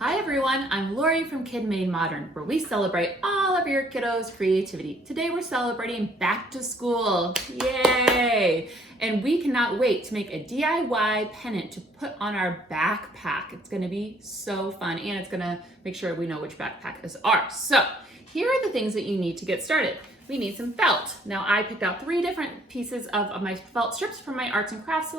Hi everyone, I'm Laurie from KidMadeModern, where we celebrate all of your kiddos' creativity. Today we're celebrating back to school. Yay! And we cannot wait to make a DIY pennant to put on our backpack. It's gonna be so fun, and it's gonna make sure we know which backpack is ours. So here are the things that you need to get started. We need some felt. Now I picked out 3 different pieces of my felt strips from my arts and crafts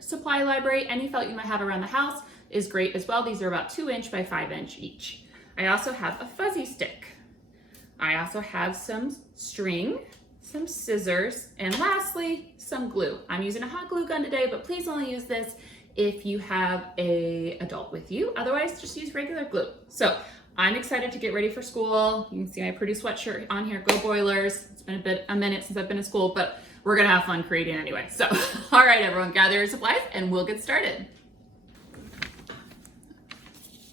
supply library. Any felt you might have around the house is great as well. These are about 2" by 5" each. I also have a fuzzy stick. I also have some string, some scissors, and lastly, some glue. I'm using a hot glue gun today, but please only use this if you have an adult with you. Otherwise, just use regular glue. So I'm excited to get ready for school. You can see my pretty sweatshirt on here, Go Boilers. It's been a minute since I've been to school, but we're gonna have fun creating anyway. So, all right, everyone, gather your supplies and we'll get started.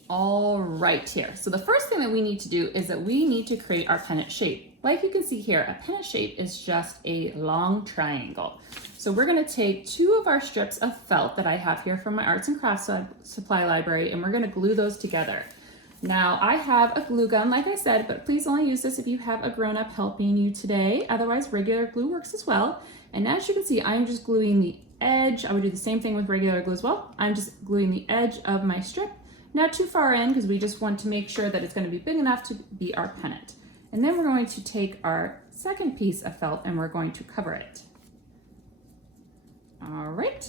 All right here. So the first thing that we need to do is that we need to create our pennant shape. Like you can see here, a pennant shape is just a long triangle. So we're gonna take 2 of our strips of felt that I have here from my arts and crafts supply library, and we're gonna glue those together. Now I have a glue gun, like I said, but please only use this if you have a grown-up helping you today. Otherwise, regular glue works as well. And as you can see, I'm just gluing the edge. I would do the same thing with regular glue as well. I'm just gluing the edge of my strip. Not too far in, because we just want to make sure that it's going to be big enough to be our pennant. And then we're going to take our second piece of felt and we're going to cover it. All right.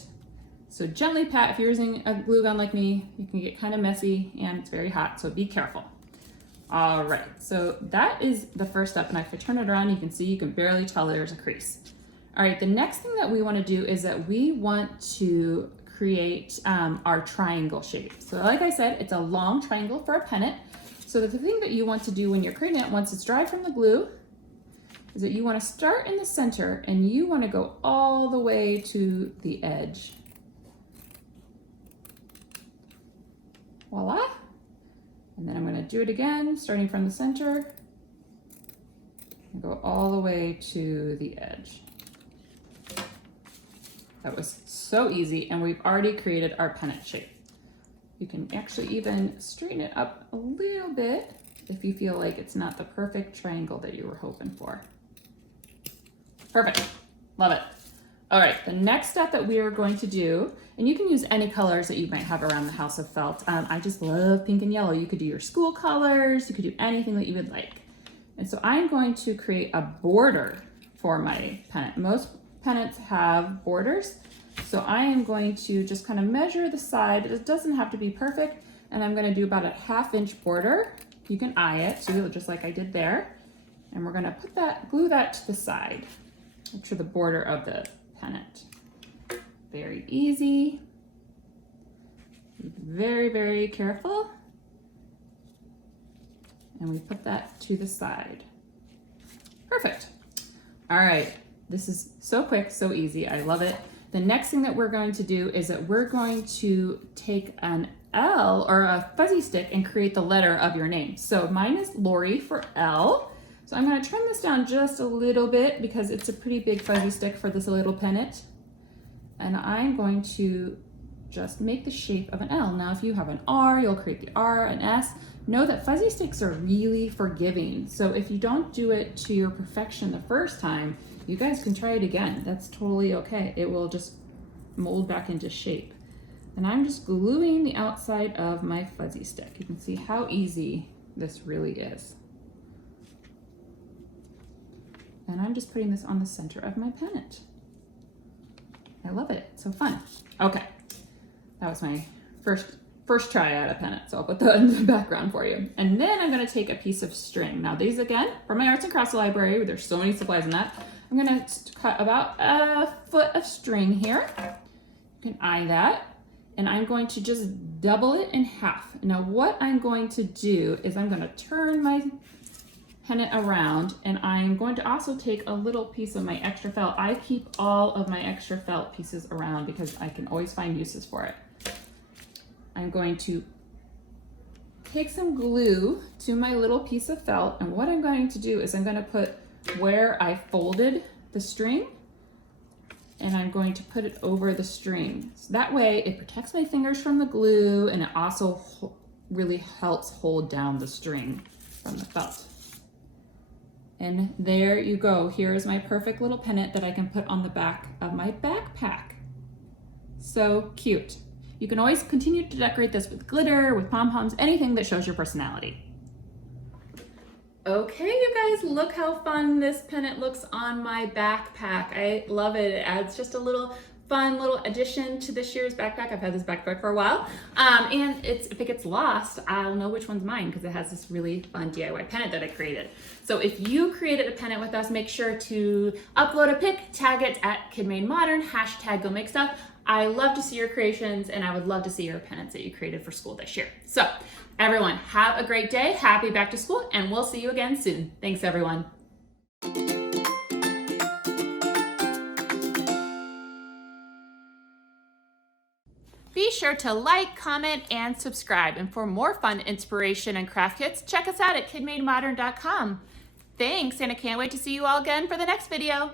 So gently pat. If you're using a glue gun like me, you can get kind of messy and it's very hot, so be careful. All right, so that is the first step, and if I turn it around, you can see you can barely tell there's a crease. All right, the next thing that we want to do is that we want to create our triangle shape. So like I said, it's a long triangle for a pennant. So the thing that you want to do when you're creating it, once it's dry from the glue, is that you want to start in the center and you want to go all the way to the edge. Voila. And then I'm going to do it again, starting from the center and go all the way to the edge. That was so easy, and we've already created our pennant shape. You can actually even straighten it up a little bit if you feel like it's not the perfect triangle that you were hoping for. Perfect, love it. All right, the next step that we are going to do, and you can use any colors that you might have around the house of felt. I just love pink and yellow. You could do your school colors, you could do anything that you would like. And so I'm going to create a border for my pennant. Most pennants have borders. So I am going to just kind of measure the side. It doesn't have to be perfect. And I'm going to do about a 1/2" border. You can eye it too, just like I did there. And we're going to put that, glue that to the side, to the border of the pennant. Very easy. Very, very careful. And we put that to the side. Perfect. All right. This is so quick, so easy. I love it. The next thing that we're going to do is that we're going to take an L or a fuzzy stick and create the letter of your name. So mine is Laurie for L. So I'm going to trim this down just a little bit because it's a pretty big fuzzy stick for this little pennant. And I'm going to just make the shape of an L. Now, if you have an R, you'll create the R, an S. Know that fuzzy sticks are really forgiving. So if you don't do it to your perfection the first time, you guys can try it again. That's totally okay. It will just mold back into shape. And I'm just gluing the outside of my fuzzy stick. You can see how easy this really is. And I'm just putting this on the center of my pennant. I love it, it's so fun. Okay, that was my first try at a pennant, so I'll put that in the background for you. And then I'm gonna take a piece of string. Now these again, from my arts and crafts library, there's so many supplies in that. I'm gonna cut about 1 foot of string here. You can eye that. And I'm going to just double it in half. Now what I'm going to do is I'm gonna turn my pennant around, and I'm going to also take a little piece of my extra felt. I keep all of my extra felt pieces around because I can always find uses for it. I'm going to take some glue to my little piece of felt, and what I'm going to do is I'm going to put where I folded the string, and I'm going to put it over the string. So that way it protects my fingers from the glue, and it also really helps hold down the string from the felt. And there you go. Here is my perfect little pennant that I can put on the back of my backpack. So cute. You can always continue to decorate this with glitter, with pom-poms, anything that shows your personality. Okay, you guys, look how fun this pennant looks on my backpack. I love it. It adds just a little fun little addition to this year's backpack. I've had this backpack for a while. And if it gets lost, I'll know which one's mine because it has this really fun DIY pennant that I created. So if you created a pennant with us, make sure to upload a pic, tag it at KidMadeModern, hashtag go make stuff. I love to see your creations and I would love to see your pennants that you created for school this year. So everyone, have a great day, happy back to school, and we'll see you again soon. Thanks everyone. Be sure to like, comment, and subscribe. And for more fun inspiration and craft kits, check us out at KidMadeModern.com. Thanks, and I can't wait to see you all again for the next video.